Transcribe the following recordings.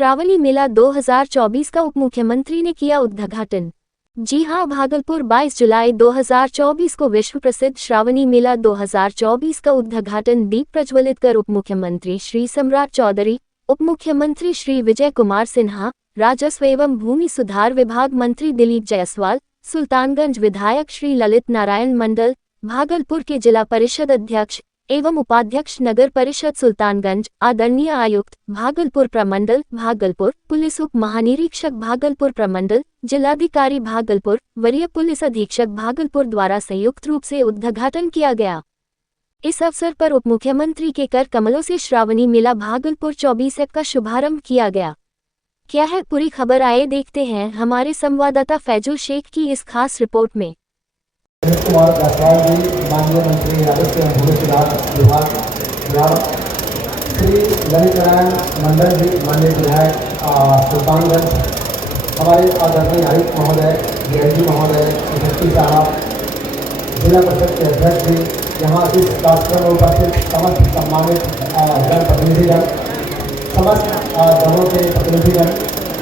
श्रावणी मेला 2024 का उप मुख्यमंत्री ने किया उद्घाटन। जी हां, भागलपुर 22 जुलाई 2024 को विश्व प्रसिद्ध श्रावणी मेला 2024 का उद्घाटन दीप प्रज्वलित कर उप मुख्यमंत्री श्री सम्राट चौधरी, उप मुख्यमंत्री श्री विजय कुमार सिन्हा, राजस्व एवं भूमि सुधार विभाग मंत्री दिलीप जायसवाल, सुल्तानगंज विधायक श्री ललित नारायण मंडल, भागलपुर के जिला परिषद अध्यक्ष एवं उपाध्यक्ष नगर परिषद सुल्तानगंज, आदरणीय आयुक्त भागलपुर प्रमंडल भागलपुर, पुलिस उप महानिरीक्षक भागलपुर प्रमंडल, जिलाधिकारी भागलपुर, वरीय पुलिस अधीक्षक भागलपुर द्वारा संयुक्त रूप से उद्घाटन किया गया। इस अवसर पर उप मुख्यमंत्री के कर कमलों से श्रावणी मेला भागलपुर 24 का शुभारंभ किया गया। क्या है पूरी खबर, आइए देखते हैं हमारे संवाददाता फैजुल शेख की इस खास रिपोर्ट में। कुमार जायसवाल जी, माननीय मंत्री राजस्व एवं भूमि सुधार विभाग, श्री ललित नारायण मंडल जी, माननीय विधायक सुल्तानगंज, हमारे आदरणीय आयुक्त महोदय, डीआईजी महोदय, एसएसपी साहब, जिला परिषद के अध्यक्ष जी, यहाँ इस कार्यक्रम में उपस्थित समस्त सम्मानित जनप्रतिनिधिगण, समस्त दलों के प्रतिनिधिगण,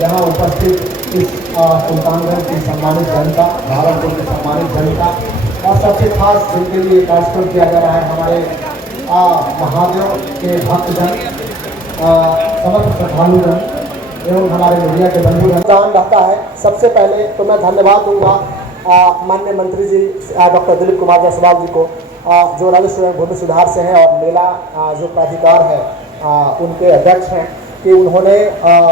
यहाँ उपस्थित इस सुल्तानगंज की सम्मानित जनता, भागलपुर की सम्मानित जनता और सबसे खास जिनके लिए कार्यक्रम किया जा रहा है, हमारे महादेव के भक्तजन, समस्त श्रद्धालुगण एवं हमारे मीडिया के बंधुगण रहता है। सबसे पहले तो मैं धन्यवाद दूंगा माननीय मंत्री जी डॉक्टर दिलीप कुमार जायसवाल जी को, जो राजस्व एवं भूमि सुधार से हैं और मेला जो प्राधिकार है उनके अध्यक्ष हैं, कि उन्होंने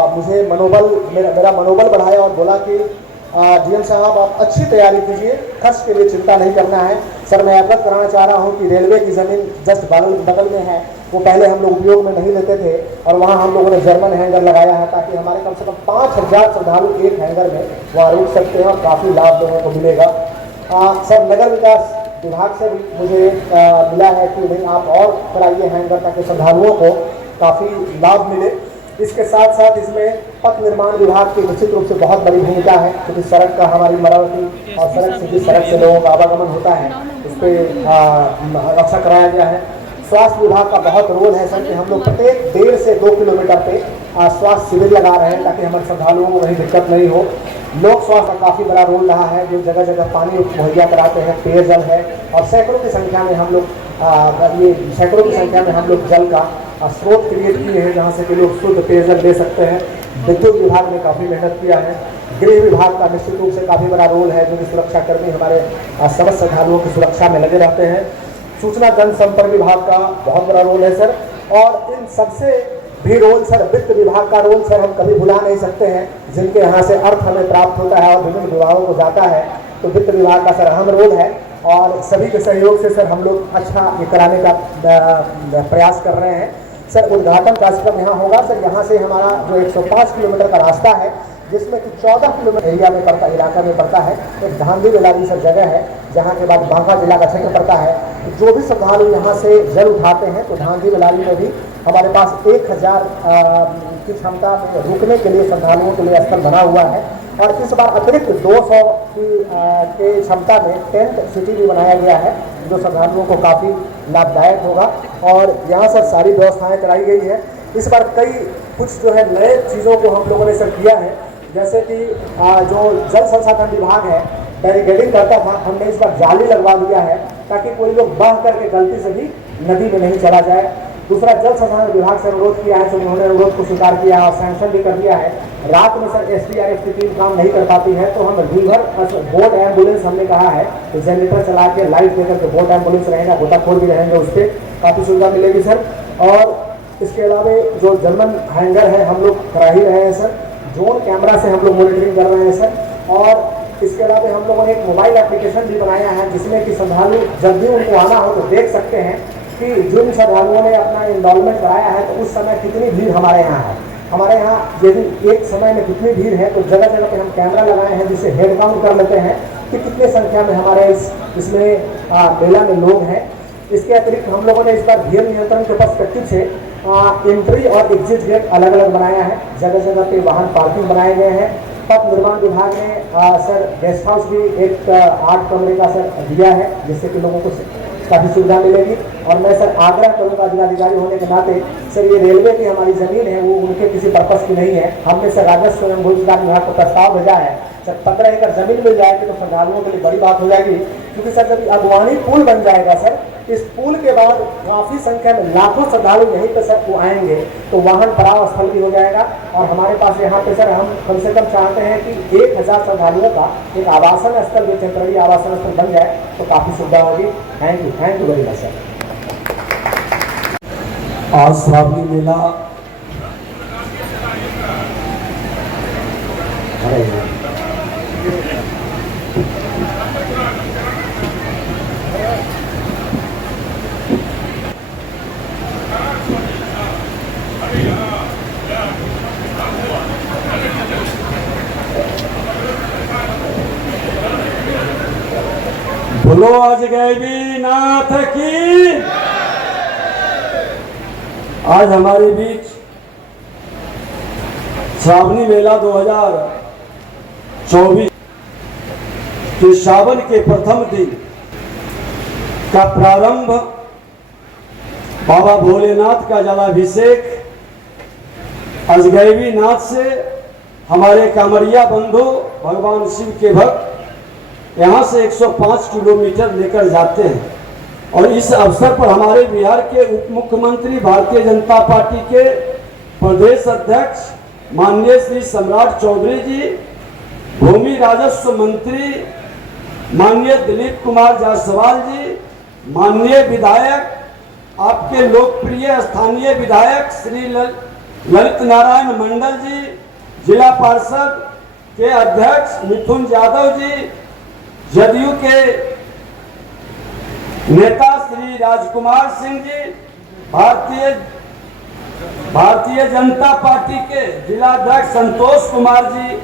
मुझे मेरा मनोबल बढ़ाया और बोला कि डीएम साहब आप अच्छी तैयारी कीजिए, खर्च के लिए चिंता नहीं करना है। सर, मैं अवगत कराना चाह रहा हूं कि रेलवे की ज़मीन जस्ट बगल में है, वो पहले हम लोग उपयोग में नहीं लेते थे और वहां हम लोगों ने जर्मन हैंगर लगाया है ताकि हमारे कम से कम 5000 श्रद्धालु एक हैंगर में वहाँ रुक सकते हैं और काफ़ी लाभ लोगों को मिलेगा। सर, नगर विकास विभाग से भी मुझे मिला है कि नहीं आप और कराइए हैंगर ताकि श्रद्धालुओं को काफ़ी लाभ मिले। इसके साथ साथ इसमें पथ निर्माण विभाग की निश्चित रूप से बहुत बड़ी भूमिका है, क्योंकि सड़क का हमारी मरम्मती और सड़क से जिस सड़क से लोगों का आवागमन होता है उस पर रक्षा कराया गया है। स्वास्थ्य विभाग का बहुत रोल है सर, कि हम लोग प्रत्येक 1.5 से 2 किलोमीटर पे स्वास्थ्य शिविर लगा रहे हैं ताकि हमारे श्रद्धालुओं को कहीं दिक्कत नहीं हो। लोक स्वास्थ्य का काफ़ी बड़ा रोल रहा है, जो जगह जगह पानी मुहैया कराते हैं, पेयजल है और सैकड़ों की संख्या में हम लोग जल का स्रोत क्रिएट किए हैं जहाँ से कि लोग शुद्ध पेयजल ले सकते हैं। विद्युत विभाग ने काफ़ी मेहनत किया है। गृह विभाग का निश्चित रूप से काफ़ी बड़ा रोल है, जो कि सुरक्षाकर्मी हमारे समस्त श्रद्धालुओं की सुरक्षा में लगे रहते हैं। सूचना जनसंपर्क विभाग का बहुत बड़ा रोल है सर, और इन सबसे भी रोल सर, वित्त विभाग का रोल सर हम कभी भुला नहीं सकते हैं, जिनके यहाँ से अर्थ हमें प्राप्त होता है और विभिन्न विभागों को जाता है, तो वित्त विभाग का सर अहम रोल है और सभी के सहयोग से सर हम लोग अच्छा ये कराने का प्रयास कर रहे हैं। सर, उद्घाटन कार्यक्रम यहाँ होगा सर, यहाँ से हमारा जो 105 किलोमीटर का रास्ता है, जिसमें कि 14 किलोमीटर इलाका में पड़ता है, एक धांधी बेलारी सर जगह है, जहाँ के बाद बांका जिला का क्षेत्र पड़ता है। जो भी श्रद्धालु यहाँ से जल उठाते हैं तो धांधी बेलारी में भी हमारे पास 1000 की क्षमता में रुकने के लिए श्रद्धालुओं के लिए स्थल बना हुआ है और इस बार अतिरिक्त 200 की क्षमता में टेंट सिटी भी बनाया गया है, जो श्रद्धालुओं को काफ़ी लाभदायक होगा और यहाँ सर सारी व्यवस्थाएं कराई गई है। इस बार कुछ जो है नए चीज़ों को हम लोगों ने सर किया है, जैसे कि जो जल संसाधन विभाग है बैरिकेडिंग करता था, हमने इस बार जाली लगवा दिया है ताकि कोई लोग बह करके गलती से भी नदी में नहीं चला जाए। दूसरा, जल संसाधन विभाग से अनुरोध किया है, तो उन्होंने अनुरोध को स्वीकार किया और सैंक्शन भी कर दिया है। रात में सर एसडीआरएफ की टीम काम नहीं कर पाती है, तो हम रिवर बोट एम्बुलेंस हमने कहा है तो जनरेटर चला के लाइट देकर के बोट एम्बुलेंस रहेगा, गोताखोर भी रहेंगे, उस पर काफ़ी सुविधा मिलेगी सर। और इसके अलावा जो जर्मन हैंगर है हम लोग करा ही रहे हैं सर, ड्रोन कैमरा से हम लोग मॉनिटरिंग कर रहे हैं सर। और इसके अलावा हम लोगों ने एक मोबाइल एप्लीकेशन भी बनाया है, जिसमें कि श्रद्धालु जब भी उनको आना हो तो देख सकते हैं कि जिन श्रद्धालुओं ने अपना इनरोलमेंट कराया है तो उस समय कितनी भीड़ हमारे यहाँ है। हमारे यहाँ यदि एक समय में कितनी भीड़ है तो जगह जगह पे हम कैमरा लगाए हैं, जिससे हेड काउंट कर लेते हैं कि कितने संख्या में हमारे इसमें मेला में लोग हैं। इसके अतिरिक्त हम लोगों ने इस बार भीड़ नियंत्रण के पर्सपेक्टिव से एंट्री और एग्जिट गेट अलग अलग बनाया है, जगह जगह पे वाहन पार्किंग बनाए गए हैं। पथ निर्माण विभाग ने सर गेस्ट हाउस भी एक 8 कमरे का सर दिया है, जिससे कि लोगों को काफ़ी सुविधा मिलेगी। और मैं सर आग्रह करूंगा जिलाधिकारी होने के नाते, सर ये रेलवे की हमारी जमीन है, वो उनके किसी पर्पस की नहीं है। हमने सर राजस्व एवं भू विकास विभाग को प्रस्ताव भेजा है, सर 15 एकड़ जमीन मिल जाएगी तो श्रद्धालुओं के लिए बड़ी बात हो जाएगी। क्योंकि सर जब अगवानी पुल बन जाएगा सर, इस पुल के बाद काफी संख्या में लाखों श्रद्धालु यहीं पे सर को आएंगे, तो वाहन पड़ाव स्थल भी हो जाएगा। और हमारे पास यहाँ पे सर हम कम से कम चाहते हैं कि 1000 श्रद्धालुओं का एक आवासन स्थल, जो टेम्पररी आवासन स्थल बन जाए तो काफी सुविधा होगी। Thank you very much sir. आज श्रावणी मेला बोलो आज गैबी नाथ की। आज हमारे बीच श्रावणी मेला 2024 के श्रावण के प्रथम दिन का प्रारंभ बाबा भोलेनाथ का जलाभिषेक अजगैबी नाथ से हमारे कांवरिया बंधु भगवान शिव के भक्त यहाँ से 105 किलोमीटर लेकर जाते हैं। और इस अवसर पर हमारे बिहार के उप मुख्यमंत्री, भारतीय जनता पार्टी के प्रदेश अध्यक्ष माननीय श्री सम्राट चौधरी जी, भूमि राजस्व मंत्री माननीय दिलीप कुमार जायसवाल जी, माननीय विधायक, आपके लोकप्रिय स्थानीय विधायक श्री ललित नारायण मंडल जी, जिला पार्षद के अध्यक्ष मिथुन यादव जी, जदयू के नेता श्री राजकुमार सिंह जी, भारतीय जनता पार्टी के जिलाध्यक्ष संतोष कुमार जी,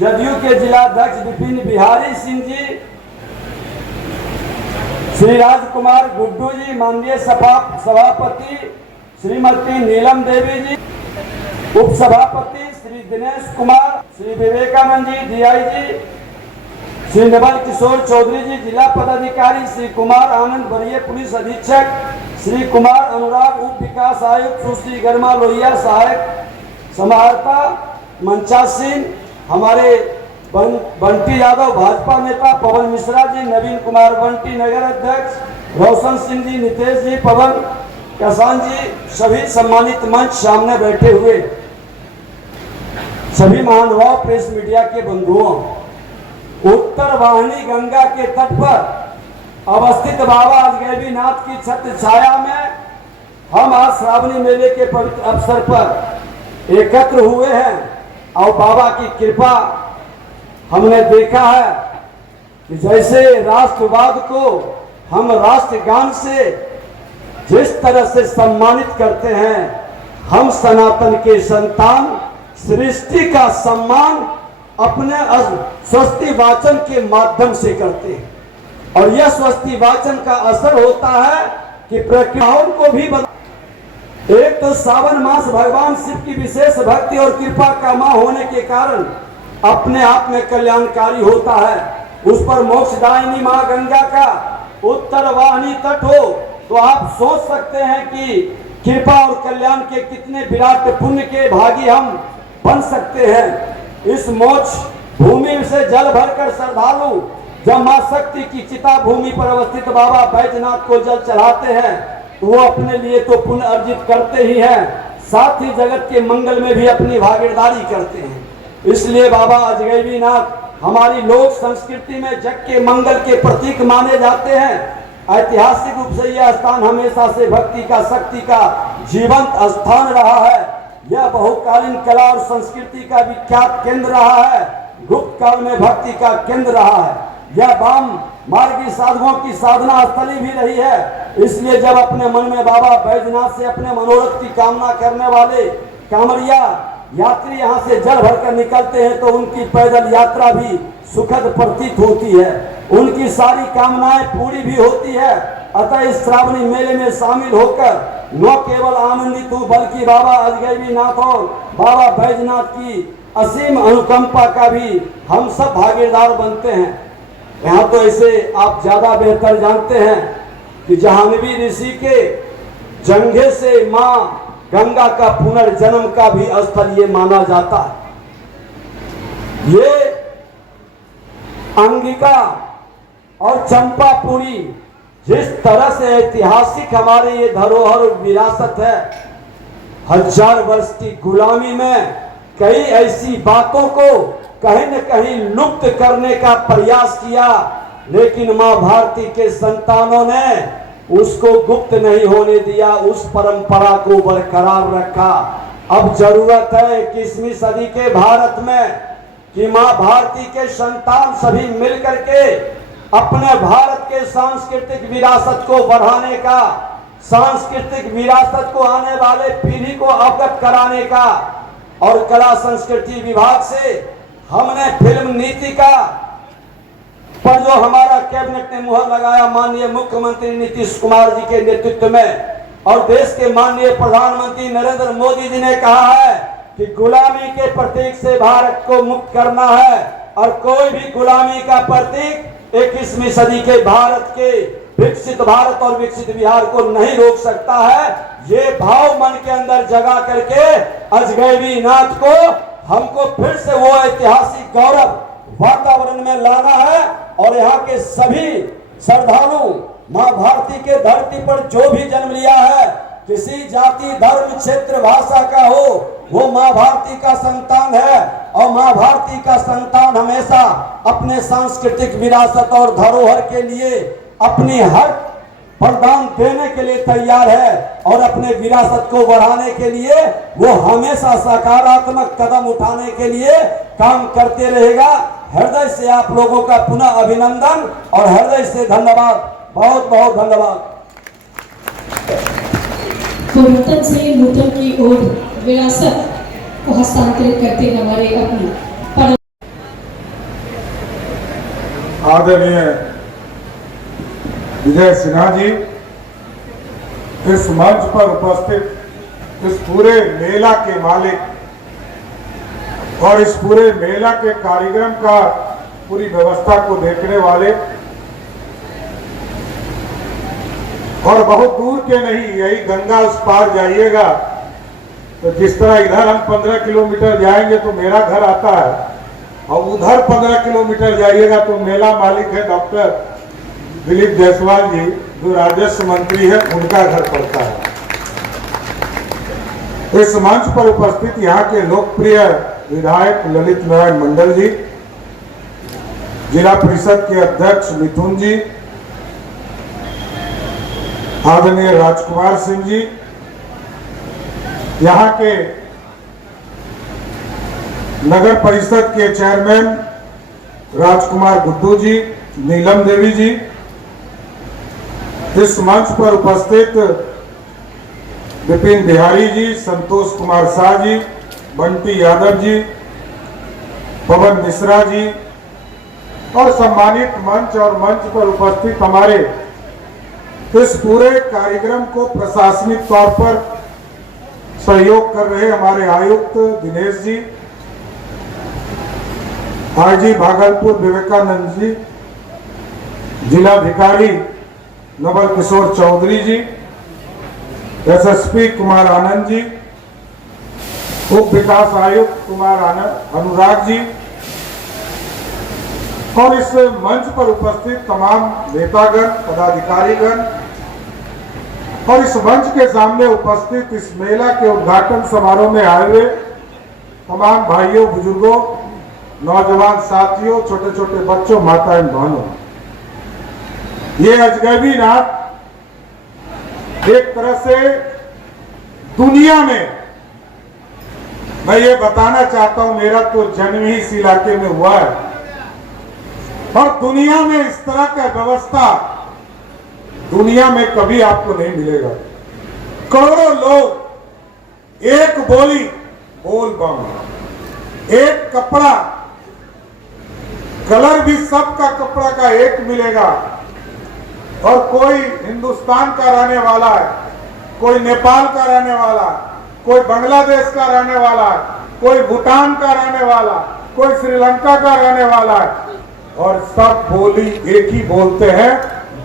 जदयू के जिलाध्यक्ष विपिन बिहारी सिंह जी, श्री राजकुमार गुड्डू जी, माननीय सभापति श्रीमती नीलम देवी जी, उपसभापति श्री दिनेश कुमार, श्री विवेकानंद जी डीआईजी, श्री नवल किशोर चौधरी जी, जिला पदाधिकारी श्री कुमार आनंद, वरीय पुलिस अधीक्षक श्री कुमार अनुराग, उप विकास आयुक्त सुश्री गर्मा लोहिया, सहायक समाहर्ता मंचा सिंह, हमारे बंटी यादव भाजपा नेता, पवन मिश्रा जी, नवीन कुमार बंटी नगर अध्यक्ष, रोशन सिंह जी, नितेश जी, पवन किसान जी, सभी सम्मानित मंच सामने बैठे हुए सभी महानुभाव, प्रेस मीडिया के बंधुओं, उत्तर वाहिनी गंगा के तट पर अवस्थित बाबा अजगैबी नाथ की छत्र छाया में हम आज श्रावणी मेले के पवित्र अवसर पर एकत्र हुए हैं। और बाबा की कृपा हमने देखा है कि जैसे राष्ट्रवाद को हम राष्ट्रगान से जिस तरह से सम्मानित करते हैं, हम सनातन के संतान सृष्टि का सम्मान अपने स्वस्ति वाचन के माध्यम से करते हैं। और यह स्वस्ति वाचन का असर होता है कि प्रक्रियाओं को भी एक तो सावन मास भगवान शिव की विशेष भक्ति और कृपा का माह होने के कारण अपने आप में कल्याणकारी होता है। उस पर मोक्षदायिनी मां गंगा का उत्तर वाहिनी तट हो तो आप सोच सकते हैं कि कृपा और कल्याण के कितने विराट पुण्य के भागी हम बन सकते हैं। इस मोक्ष भूमि से जल भरकर श्रद्धालु जब मां शक्ति की चिता भूमि पर अवस्थित बाबा बैजनाथ को जल चढ़ाते हैं तो वो अपने लिए तो पुण्य अर्जित करते ही हैं, साथ ही जगत के मंगल में भी अपनी भागीदारी करते हैं। इसलिए बाबा अजगैबी नाथ हमारी लोक संस्कृति में जग के मंगल के प्रतीक माने जाते हैं। ऐतिहासिक रूप से यह स्थान हमेशा से भक्ति का, शक्ति का जीवंत स्थान रहा है। यह बहुकालीन कला और संस्कृति का विख्यात केंद्र रहा है। गुप्त काल में भक्ति का केंद्र रहा है। यह वाम मार्गी साधुओं की साधना स्थली भी रही है। इसलिए जब अपने मन में बाबा बैजनाथ से अपने मनोरथ की कामना करने वाले कांवरिया यात्री यहाँ से जल भरकर निकलते हैं तो उनकी पैदल यात्रा भी सुखद प्रतीत होती है, उनकी सारी कामनाएं पूरी भी होती है। अतः इस श्रावणी मेले में शामिल होकर न केवल आनंदित हूँ बल्कि बाबा अजगैबी नाथ और बाबा बैजनाथ की असीम अनुकंपा का भी हम सब भागीदार बनते हैं। यहाँ तो ऐसे आप ज्यादा बेहतर जानते हैं कि जाह्नवी ऋषि के जंघे से मां गंगा का पुनर्जन्म का भी स्थल ये माना जाता है। ये अंगिका और चंपापुरी जिस तरह से ऐतिहासिक हमारे ये धरोहर विरासत है, 1000 वर्ष की गुलामी में कई ऐसी बातों को कहीं न कहीं लुप्त करने का प्रयास किया, लेकिन मां भारती के संतानों ने उसको गुप्त नहीं होने दिया, उस परंपरा को बरकरार रखा। अब जरूरत है 21वीं सदी के भारत में कि मां भारती के संतान सभी मिलकर के अपने भारत के सांस्कृतिक विरासत को बढ़ाने का, सांस्कृतिक विरासत को आने वाले पीढ़ी को अवगत कराने का, और कला संस्कृति विभाग से हमने फिल्म नीति का पर जो हमारा कैबिनेट ने मुहर लगाया माननीय मुख्यमंत्री नीतीश कुमार जी के नेतृत्व में, और देश के माननीय प्रधानमंत्री नरेंद्र मोदी जी ने कहा है कि गुलामी के प्रतीक से भारत को मुक्त करना है, और कोई भी गुलामी का प्रतीक 21वीं सदी के भारत के विकसित भारत और विकसित बिहार को नहीं रोक सकता है। ये भाव मन के अंदर जगा करके अजगैबी नाथ को हमको फिर से वो ऐतिहासिक गौरव वातावरण में लाना है, और यहाँ के सभी श्रद्धालु मां भारती के धरती पर जो भी जन्म लिया है, किसी जाति धर्म क्षेत्र भाषा का हो, वो मां भारती का संतान है, और मां भारती का संतान हमेशा अपने सांस्कृतिक विरासत और धरोहर के लिए अपनी हर बलिदान देने के लिए तैयार है, और अपने विरासत को बढ़ाने के लिए वो हमेशा सकारात्मक कदम उठाने के लिए काम करते रहेगा। हृदय से आप लोगों का पुनः अभिनंदन और हृदय से धन्यवाद, बहुत बहुत धन्यवाद। पुरातन से नूतन की ओर विरासत को हस्तांतरित करते हमारे अपनी आदरणीय विजय सिन्हा जी, इस मंच पर उपस्थित इस पूरे मेला के मालिक और इस पूरे मेला के कार्यक्रम का पूरी व्यवस्था को देखने वाले, और बहुत दूर के नहीं, यही गंगा उस पार जाइएगा तो जिस तरह इधर हम 15 किलोमीटर जाएंगे तो मेरा घर आता है, और उधर 15 किलोमीटर जाइएगा तो मेला मालिक है डॉक्टर दिलीप जायसवाल जी, जो राजस्व मंत्री है, उनका घर पड़ता है। इस मंच पर उपस्थित यहाँ के लोकप्रिय विधायक ललित नारायण मंडल जी, जिला परिषद के अध्यक्ष मिथुन जी, आदरणीय राजकुमार सिंह जी, यहाँ के नगर परिषद के चेयरमैन राजकुमार गुड्डू जी, नीलम देवी जी, इस मंच पर उपस्थित विपिन बिहारी जी, संतोष कुमार शाह जी, बंटी यादव जी, पवन मिश्रा जी, और सम्मानित मंच और मंच पर उपस्थित हमारे इस पूरे कार्यक्रम को प्रशासनिक तौर पर सहयोग कर रहे हमारे आयुक्त दिनेश जी, आईजी भागलपुर विवेकानंद जी, जिलाधिकारी नवल किशोर चौधरी जी, एसएसपी कुमार आनंद जी, उप विकास आयुक्त कुमार अनुराग जी, और इस मंच पर उपस्थित तमाम नेतागण, पदाधिकारीगण, और इस मंच के सामने उपस्थित इस मेला के उद्घाटन समारोह में आए हुए तमाम भाइयों, बुजुर्गों, नौजवान साथियों, छोटे छोटे बच्चों, माताएं, बहनों, ये अजगैबी नाथ एक तरह से दुनिया में, मैं ये बताना चाहता हूं, मेरा तो जन्म ही इस इलाके में हुआ है, और दुनिया में इस तरह का व्यवस्था दुनिया में कभी आपको नहीं मिलेगा। करोड़ों लोग एक बोली बोल बम, एक कपड़ा, कलर भी सबका कपड़ा का एक मिलेगा, और कोई हिंदुस्तान का रहने वाला है, कोई नेपाल का रहने वाला है, कोई बांग्लादेश का रहने वाला है, कोई भूटान का रहने वाला, कोई श्रीलंका का रहने वाला है, और सब बोली एक ही बोलते हैं,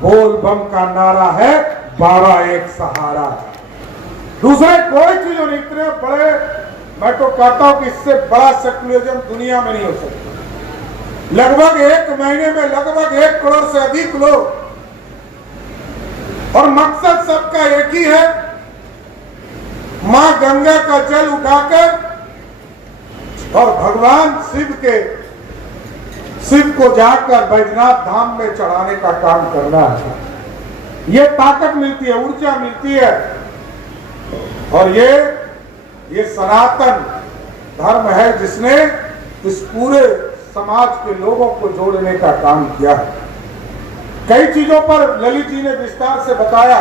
बोल बम का नारा है, बाबा एक सहारा। दूसरे कोई चीज नहीं, इतने बड़े, मैं तो कहता हूं कि इससे बड़ा सेक्युलरिज्म दुनिया में नहीं हो सकता। लगभग एक महीने में लगभग 1 करोड़ से अधिक लोग, और मकसद सबका एक ही है, मां गंगा का जल उठाकर और भगवान शिव को जाकर बैजनाथ धाम में चढ़ाने का काम करना है। ये ताकत मिलती है, ऊर्जा मिलती है, और ये सनातन धर्म है जिसने इस पूरे समाज के लोगों को जोड़ने का काम किया है। कई चीजों पर ललित जी ने विस्तार से बताया।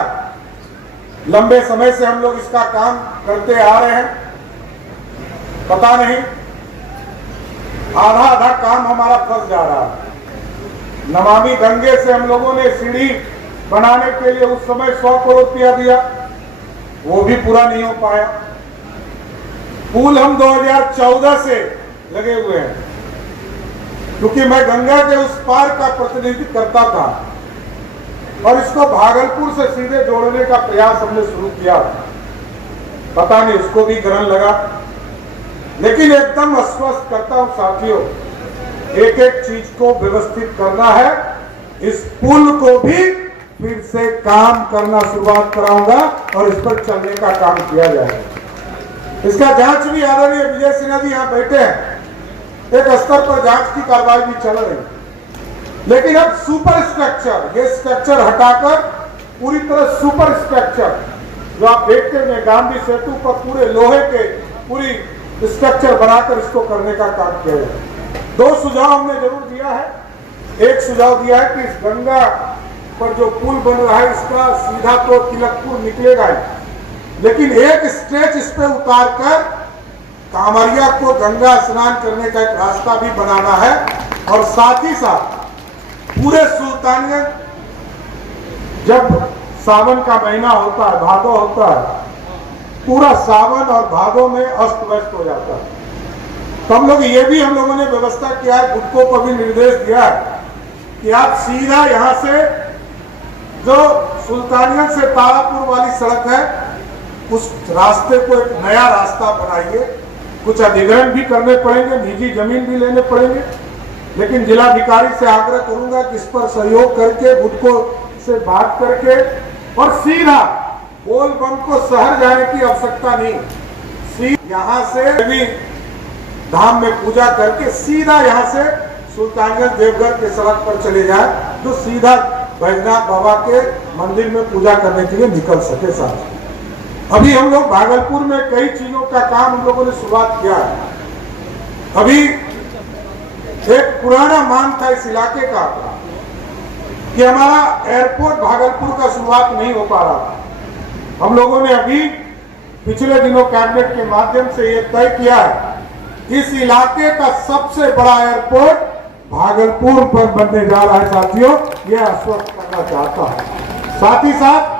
लंबे समय से हम लोग इसका काम करते आ रहे हैं, पता नहीं आधा काम हमारा फंस जा रहा है। नमामि गंगे से हम लोगों ने सीढ़ी बनाने के लिए उस समय 100 करोड़ रुपया दिया, वो भी पूरा नहीं हो पाया। पुल हम 2014 से लगे हुए हैं, क्योंकि मैं गंगा के उस पार का प्रतिनिधित्व करता था और इसको भागलपुर से सीधे जोड़ने का प्रयास हमने शुरू किया। पता नहीं उसको भी ग्रहण लगा, लेकिन एकदम आश्वस्त करता हूं साथियों, एक एक चीज को व्यवस्थित करना है। इस पुल को भी फिर से काम करना शुरुआत कराऊंगा और इस पर चलने का काम किया जाएगा। इसका जांच भी आदरणीय विजय सिन्हा जी यहाँ बैठे हैं, एक स्तर पर जांच की कार्रवाई भी चल रही है। लेकिन अब सुपर स्ट्रक्चर, ये स्ट्रक्चर हटाकर पूरी तरह सुपर स्ट्रक्चर जो आप देखते हैं गांधी सेतु पर पूरे लोहे के पूरी स्ट्रक्चर बनाकर इसको करने का काम किया जाए। 2 सुझाव हमने जरूर दिया है। एक सुझाव दिया है कि इस गंगा पर जो पुल बन रहा है इसका सीधा तो तिलकपुर निकलेगा ही, लेकिन एक स्ट्रेच इस पे उतार कर कांवरिया को गंगा स्नान करने का एक रास्ता भी बनाना है। और साथ ही साथ पूरे सुल्तानगंज, जब सावन का महीना होता है, भादो होता है, पूरा सावन और भादो में अस्त व्यस्त हो जाता है। तो हम लोगों ने व्यवस्था किया है, गुटकों को भी निर्देश दिया है कि आप सीधा यहाँ से जो सुल्तानगंज से तारापुर वाली सड़क है उस रास्ते को एक नया रास्ता बनाइए। कुछ अधिग्रहण भी करने पड़ेंगे, निजी जमीन भी लेने पड़ेंगे, लेकिन जिलाधिकारी से आग्रह करूंगा कि इस पर सहयोग करके गुटकों से बात करके और सीधा बोल बम को शहर जाने की आवश्यकता नहीं, यहाँ से भी धाम में पूजा करके सीधा यहाँ से सुल्तानगंज देवघर के सड़क पर चले जाए, जो सीधा बैजनाथ बाबा के मंदिर में पूजा करने के लिए निकल सके। साथ अभी हम लोग भागलपुर में कई चीजों का काम हम लोगों ने शुरुआत किया है। अभी एक पुराना मांग था इस इलाके का कि हमारा एयरपोर्ट भागलपुर का शुरुआत नहीं हो पा रहा था। हम लोगों ने अभी पिछले दिनों कैबिनेट के माध्यम से ये तय किया है, इस इलाके का सबसे बड़ा एयरपोर्ट भागलपुर पर बनने जा रहा है। साथियों, यह आश्वस्त करना चाहता हूं। साथ ही साथ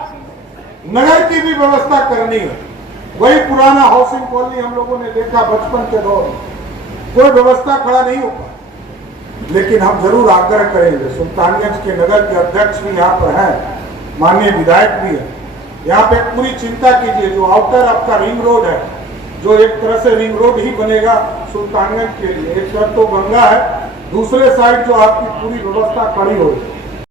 नगर की भी व्यवस्था करनी है। वही पुराना हाउसिंग कॉलोनी हम लोगों ने देखा बचपन के दौर में, कोई व्यवस्था खड़ा नहीं हो पाई, लेकिन हम जरूर आग्रह करेंगे। सुल्तानगंज के नगर के अध्यक्ष भी यहाँ पर हैं, माननीय विधायक भी है, यहाँ पे पूरी चिंता कीजिए। जो आउटर आपका रिंग रोड है, जो एक तरह से रिंग रोड ही बनेगा सुल्तानगंज के लिए, एक तरफ तो गंगा है, दूसरे साइड जो आपकी पूरी व्यवस्था खड़ी होगी